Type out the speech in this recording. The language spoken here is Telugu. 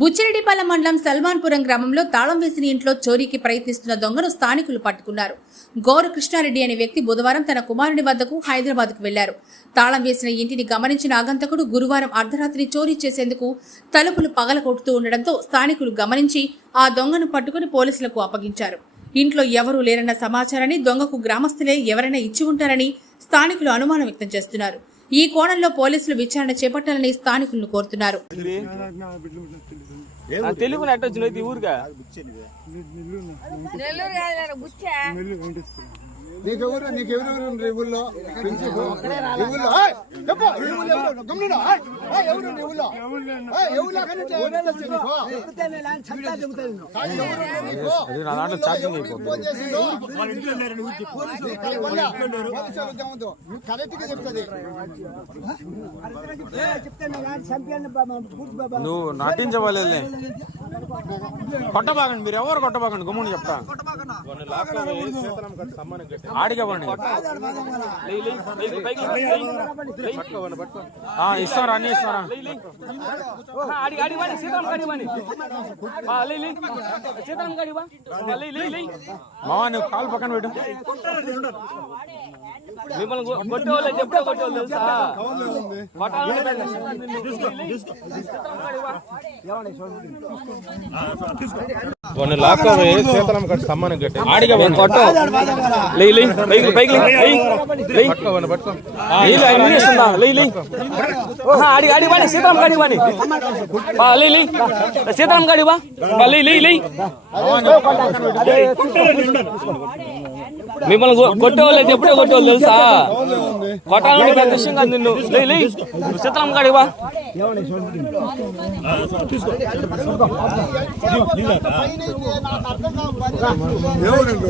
బుచ్చిరెడ్డిపాలెం మండలం సల్మాన్పురం గ్రామంలో తాళం వేసిన ఇంట్లో చోరీకి ప్రయత్నిస్తున్న దొంగను స్థానికులు పట్టుకున్నారు. గౌరు కృష్ణారెడ్డి అనే వ్యక్తి బుధవారం తన కుమారుని వద్దకు హైదరాబాద్కు వెళ్ళారు. తాళం వేసిన ఇంటిని గమనించిన ఆగంతకుడు గురువారం అర్ధరాత్రి చోరీ చేసేందుకు తలుపులు పగలగొడుతూ ఉండడంతో స్థానికులు గమనించి ఆ దొంగను పట్టుకుని పోలీసులకు అప్పగించారు. ఇంట్లో ఎవరూ లేరన్న సమాచారాన్ని దొంగకు గ్రామస్తులే ఎవరైనా ఇచ్చి ఉంటారని స్థానికులు అనుమానం వ్యక్తం చేస్తున్నారు. ఈ కోణంలో పోలీసులు విచారణ చేపట్టాలని స్థానికులను కోరుతున్నారు. తెలుగు నీకెవరు నీకెవరెవరు ఊళ్ళో ప్రిన్సిపల్ ఏయ్, చెప్పు ఊళ్ళో ఎవరు? ఏయ్, ఎవరు నుంచి ఎవరు వచ్చారు నీకు? కాదు, ఎవరు నీకు? అది నా దాంట్లో ఛార్జింగ్ అయిపోతుంది ఫోన్ చేసిండు. పోలీసులు ఇక్కడ వల్ల. పోలీసులు ఉద్యమంతో. కరెక్ట్గా చెప్తుంది నువ్వు నటించవలేదులే కొట్టబాగండి మీరు ఎవరు కొట్టబాగండి గుమ్మని చెప్తా. ఆడిగవ్వండి ఆ, ఇస్తారా అన్ని ఇస్తారా? మావా నువ్వు కాలు పక్కన పెట్టు. మిమ్మల్ని కొట్టేవాళ్ళు చెప్తే కొట్టేవాళ్ళు తెలుసా? కొట్టాలని కొన్ని లాక్ శీతలం కట్టి సమ్మానం కట్టి. ఆడికవ్వండి కొట్ట. లే లే పైకి పైకి లే లే పట్టుకోవాలి పట్టుకో లే లే అన్ని ఇస్తుందా లే లే. ఆడి ఆడి వాడి సీతారాం గాడి వాడి. ఆ, లే లే సీతారాం గాడి వా. ఆ, లే లే లే. మిమ్మల్ని కొట్టేవాళ్ళు ఎప్పుడో కొట్టేవాళ్ళు తెలుసా? కొట్టాలని పెద్ద విషయం కాదు నిన్ను. లే వా. పైన ఎవరండి